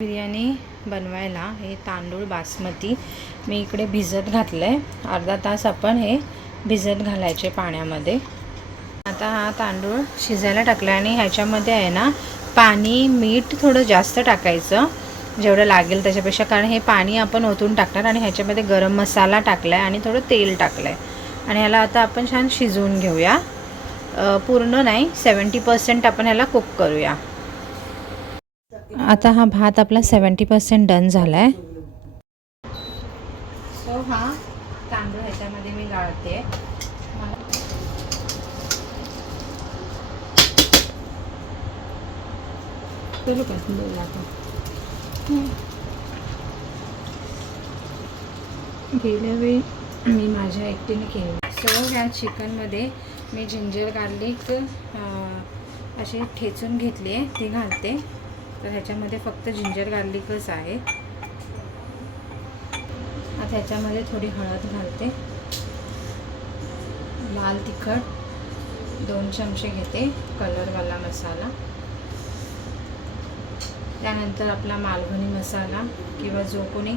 बिर्याणी बनवायला हे तांदूळ बासमती मी इकडे भिजत घातलं आहे अर्धा तास आपण हे भिजत घालायचे पाण्यामध्ये. आता हा तांदूळ शिजायला टाकला आणि ह्याच्यामध्ये आहे ना पाणी मीठ थोडं जास्त टाकायचं. जेवढं लागेल त्याच्यापेक्षा कारण हे पाणी आपण ओतून टाकणार आणि ह्याच्यामध्ये गरम मसाला टाकला आहे आणि थोडं तेल टाकलं आहे आणि ह्याला आता आपण छान शिजवून घेऊया. पूर्ण नाही सेवन्टी पर्सेंट आपण ह्याला कुक करूया. आता हा भात आपला सेवन्टी पर्सेंट डन झाला आहे सो हा तांदूळ ह्याच्यामध्ये मी गाळते. गेल्या वेळी मी माझ्या एकटीने केलं. सो ह्या चिकनमध्ये मी जिंजर गार्लिक असे ठेचून घेतले ते घालते. तर ह्याच्यामध्ये फक्त जिंजर गार्लिकच आहे. आता ह्याच्यामध्ये थोडी हळद घालते. लाल तिखट दोन चमचे घेते कलरवाला मसाला. त्यानंतर आपला मालवणी मसाला किंवा जो कोणी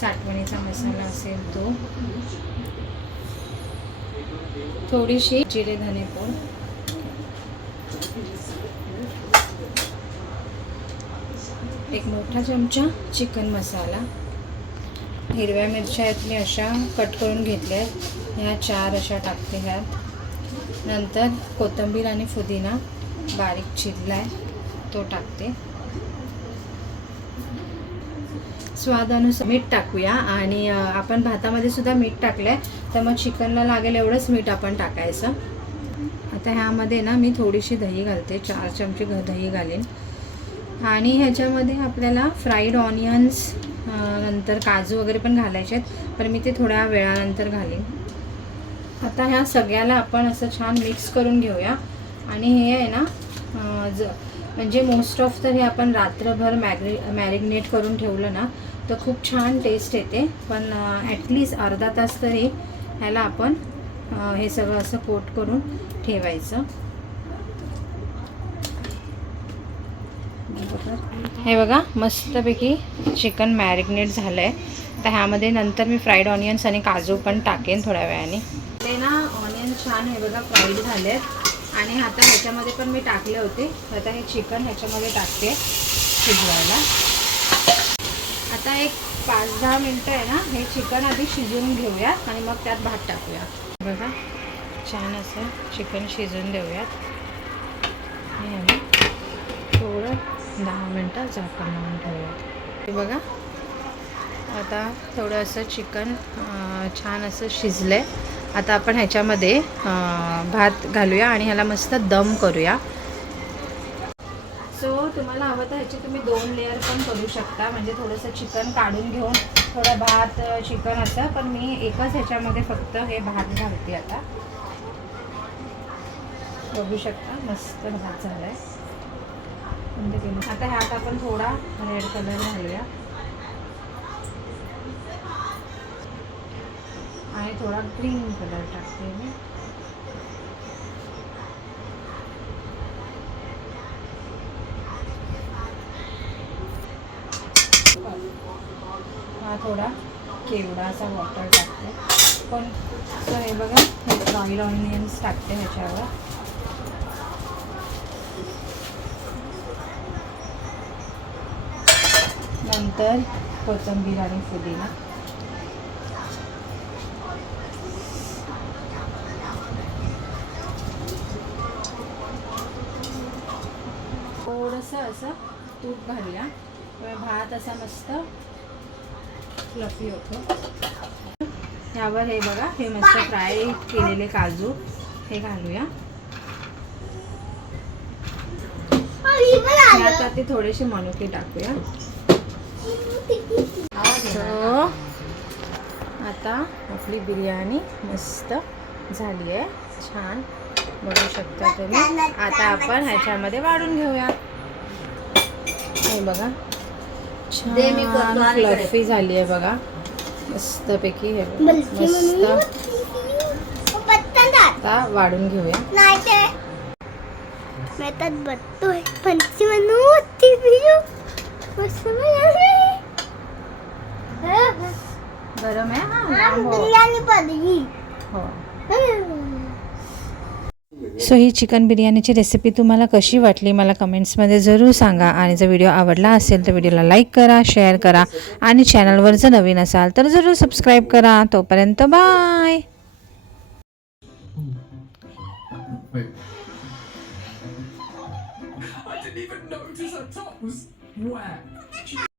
साठवणीचा मसाला असेल तो. थोडीशी जिरे धनेपूड. एक मोठा चमचा चिकन मसाला. हिरव्या मिरच्या आहेत मी अशा कट करून घेतल्या आहेत. ह्या चार अशा टाकते ह्यात नंतर कोथिंबीर आणि पुदिना बारीक चिरला आहे तो टाकते. स्वादानुसार मीठ टाकूया आणि आपण भातामध्ये सुद्धा मीठ टाकलं आहे तर मग चिकनला लागेल एवढंच मीठ आपण टाकायचं. आता ह्यामध्ये ना मी थोडीशी दही घालते चार चमचे घ दही घालेन. आणि ह्याच्यामध्ये आपल्याला फ्राईड ऑनियन्स नंतर काजू वगैरे पण घालायचे आहेत. पण मी ते थोड्या वेळानंतर घालेन. आता ह्या सगळ्याला आपण असं छान मिक्स करून घेऊया. आणि हे आहे ना ज म्हणजे मोस्ट ऑफ तर हे आपण रात्रभर मॅग्रे मॅरिनेट करून ठेवलं ना तर खूप छान टेस्ट येते. पण ॲटलिस्ट अर्धा तास तरी ह्याला आपण हे सगळं असं कोट करून ठेवायचं. हे बघा मस्तपैकी चिकन मॅरिनेट झालं आहे तर ह्यामध्ये नंतर मी फ्राईड ऑनियन्स आणि काजू पण टाकेन थोड्या वेळाने. ते ना ऑनियन छान हे बघा फ्राईड झाले आहेत आणि आता ह्याच्यामध्ये पण मी टाकले होते. आता हे चिकन ह्याच्यामध्ये टाकते शिजवायला. आता एक पाच दहा मिनटं आहे ना हे चिकन आधी शिजवून घेऊया आणि मग त्यात भात टाकूया बघा छान असं चिकन शिजवून देऊयात. दहा मिनटं झाकण लावून ठेवूयात. हे बघा आता थोडं असं चिकन छान असं शिजलं आहे आता आपण ह्याच्यामध्ये भात घालूया आणि ह्याला मस्त दम करूया. सो तुम्हाला हवं तर ह्याची तुम्ही दोन लेअर पण करू शकता. म्हणजे थोडंसं चिकन काढून घेऊन थोडं भात चिकन असं पण मी एकच ह्याच्यामध्ये फक्त हे भात घालते आता. बघू शकता मस्त भात झाला आहे केलं आता ह्यात आपण थोडा रेड कलर घालूया. आणि थोडा ग्रीन कलर टाकते मी. हा थोडा केवडा असा वॉटर टाकते. पण हे बघा ऑइल ऑनियन्स टाकते ह्याच्यावर. नंतर कोथिंबीर आणि पुदिना थोडंसं असं तूप घालूया. भात असा मस्त फ्लफी होतो. यावर हे बघा हे मस्त फ्राय केलेले काजू. हे घालूया. आता थोडेसे मनुके टाकूया. So, आता आपली बिर्याणी मस्त झाली आहे. छान. बघू शकता तुम्ही. आता आपण ह्याच्यामध्ये वाढून घेऊया. हे बघा. दे मी करतो. छान. फ्लफी झाली आहे बघा. मस्तपैकी हे. मस्त. आता वाढून घेऊया. बघतोय पंची म्हणून ती व्हिडिओ गरम आहे हा लांब हो. बिर्याणी पडली हो. सो ही चिकन बिर्याणीची रेसिपी तुम्हाला कशी वाटली मला कमेंट्समध्ये जरूर सांगा. आणि जर व्हिडिओ आवडला असेल तर व्हिडिओला लाईक करा शेअर करा. आणि चॅनलवर जर नवीन असाल तर जरूर सबस्क्राईब करा. तोपर्यंत bye. I didn't even notice her top was wet.